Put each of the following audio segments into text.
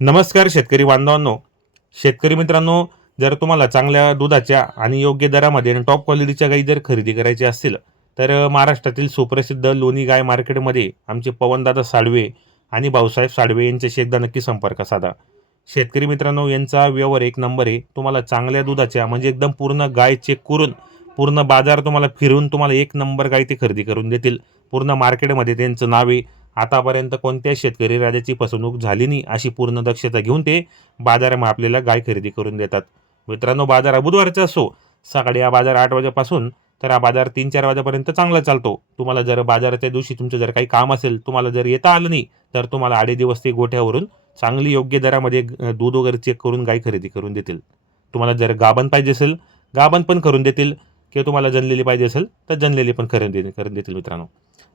नमस्कार शेतकरी बांधवांनो. शेतकरी मित्रांनो जर तुम्हाला चांगल्या दुधाच्या आणि योग्य दरामध्ये आणि टॉप क्वालिटीच्या गाई जर खरेदी करायची असतील तर महाराष्ट्रातील सुप्रसिद्ध लोणी गाय मार्केटमध्ये आमचे पवनदादा साडवे आणि भाऊसाहेब साळवे यांच्याशी एकदा नक्की संपर्क साधा. शेतकरी मित्रांनो यांचा व्यवहार एक नंबर आहे. तुम्हाला चांगल्या दुधाच्या म्हणजे एकदम पूर्ण गाय चेक करून पूर्ण बाजार तुम्हाला फिरून तुम्हाला एक नंबर गाय ते खरेदी करून देतील. पूर्ण मार्केटमध्ये त्यांचं नाव आहे आतापर्यंत कोणत्या शेतकरी राजाची फसवणूक झाली नाही अशी पूर्ण दक्षता घेऊन ते बाजारामध्ये आपल्याला गाय खरेदी करून देतात. मित्रांनो बाजार हा बुधवारचा असो सकाळी हा बाजार आठ वाजेपासून तर हा बाजार तीन चार वाजेपर्यंत चांगला चालतो. तुम्हाला जर बाजाराच्या दिवशी तुमचं जर काही काम असेल तुम्हाला जर येता आलं नाही तर तुम्हाला आडे दिवस ते गोठ्यावरून चांगली योग्य दरामध्ये दूध वगैरे चेक करून गाय खरेदी करून देतील. तुम्हाला जर गाभण पाहिजे असेल गाभण पण करून देतील. किंवा तुम्हाला जनलेली पाहिजे असेल तर जनलेली पण खरेदी करून देतील मित्रांनो.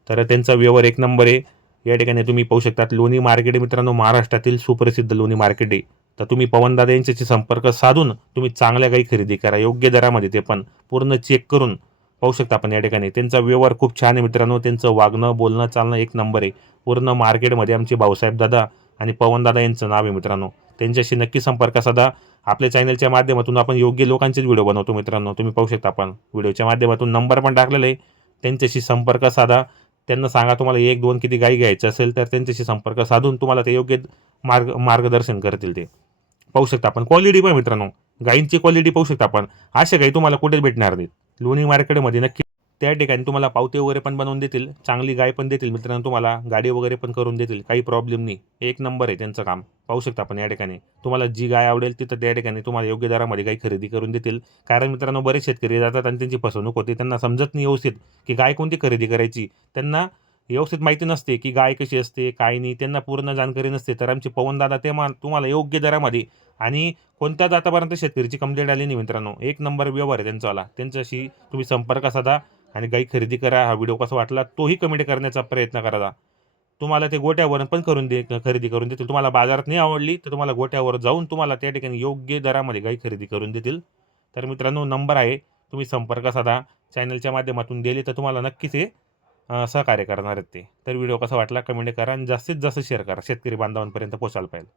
तर त्यांचा व्यवहार एक नंबर आहे. या ठिकाणी तुम्ही पाहू शकतात लोणी मार्केट मित्रांनो महाराष्ट्रातील सुप्रसिद्ध लोणी मार्केट आहे. तर तुम्ही पवनदादा यांच्याशी संपर्क साधून तुम्ही चांगल्या काही खरेदी करा योग्य दरामध्ये ते पण पूर्ण चेक करून पाहू शकता आपण या ठिकाणी. त्यांचा व्यवहार खूप छान आहे मित्रांनो त्यांचं वागणं बोलणं चालणं एक नंबर आहे. पूर्ण मार्केटमध्ये आमचे भाऊसाहेब दादा आणि पवनदादा यांचं नाव आहे मित्रांनो. त्यांच्याशी नक्की संपर्क साधा. आपल्या चॅनलच्या माध्यमातून आपण योग्य लोकांचेच व्हिडिओ बनवतो मित्रांनो. तुम्ही पाहू शकता आपण. व्हिडिओच्या माध्यमातून नंबर पण टाकलेला आहे. त्यांच्याशी संपर्क साधा. त्यांना सांगा तुम्हाला एक दोन किती गाई घ्यायचं असेल तर त्यांच्याशी संपर्क साधून तुम्हाला ते योग्य मार्ग मार्गदर्शन करतील ते. पाहू शकता आपण क्वालिटी पण मित्रांनो. गाईंची क्वालिटी पाहू शकता आपण. अशा गाई तुम्हाला कुठेच भेटणार नाहीत. लोणी मार्केटमध्ये नक्की त्या ठिकाणी तुम्हाला पावते वगैरे पण बनवून देतील चांगली गाय पण देतील मित्रांनो तुम्हाला गाडी वगैरे पण करून देतील काही प्रॉब्लेम नाही. एक नंबर आहे त्यांचं काम. पाहू शकता आपण या ठिकाणी. तुम्हाला जी गाय आवडेल तिथं त्या ठिकाणी तुम्हाला योग्य दरामध्ये गाय खरेदी करून देतील. कारण मित्रांनो बरेच शेतकरी जातात आणि त्यांची फसवणूक होते. त्यांना समजत नाही व्यवस्थित की गाय कोणती खरेदी करायची. त्यांना व्यवस्थित माहिती नसते की गाय कशी असते काय नाही. त्यांना पूर्ण जाणकारी नसते. तर आमचे पवनदादा ते मा तुम्हाला योग्य दरामध्ये आणि कोणत्या जातापर्यंत शेतकरीची कंप्लेंट आली नाही मित्रांनो. एक नंबर व्यवहार आहे त्यांचावाला त्यांच्याशी तुम्ही संपर्क साधा. आणि गाई खरेदी करा हा व्हिडिओ कसा वाटला तोही कमेंट करण्याचा प्रयत्न करा तुम्हाला ते गोट्यावरून पण करून दे खरेदी करून देतील. तुम्हाला बाजारात नाही आवडली तर तुम्हाला गोट्यावर जाऊन तुम्हाला त्या ठिकाणी योग्य दरामध्ये गाई खरेदी करून देतील. तर मित्रांनो नंबर आहे. तुम्ही संपर्क साधा. चॅनलच्या माध्यमातून दिले तर तुम्हाला नक्कीच हे सहकार्य करणार आहेत ते. तर व्हिडिओ कसा वाटला कमेंट करा आणि जास्तीत जास्त शेअर करा. शेतकरी बांधवांपर्यंत पोचायला पाहिजे.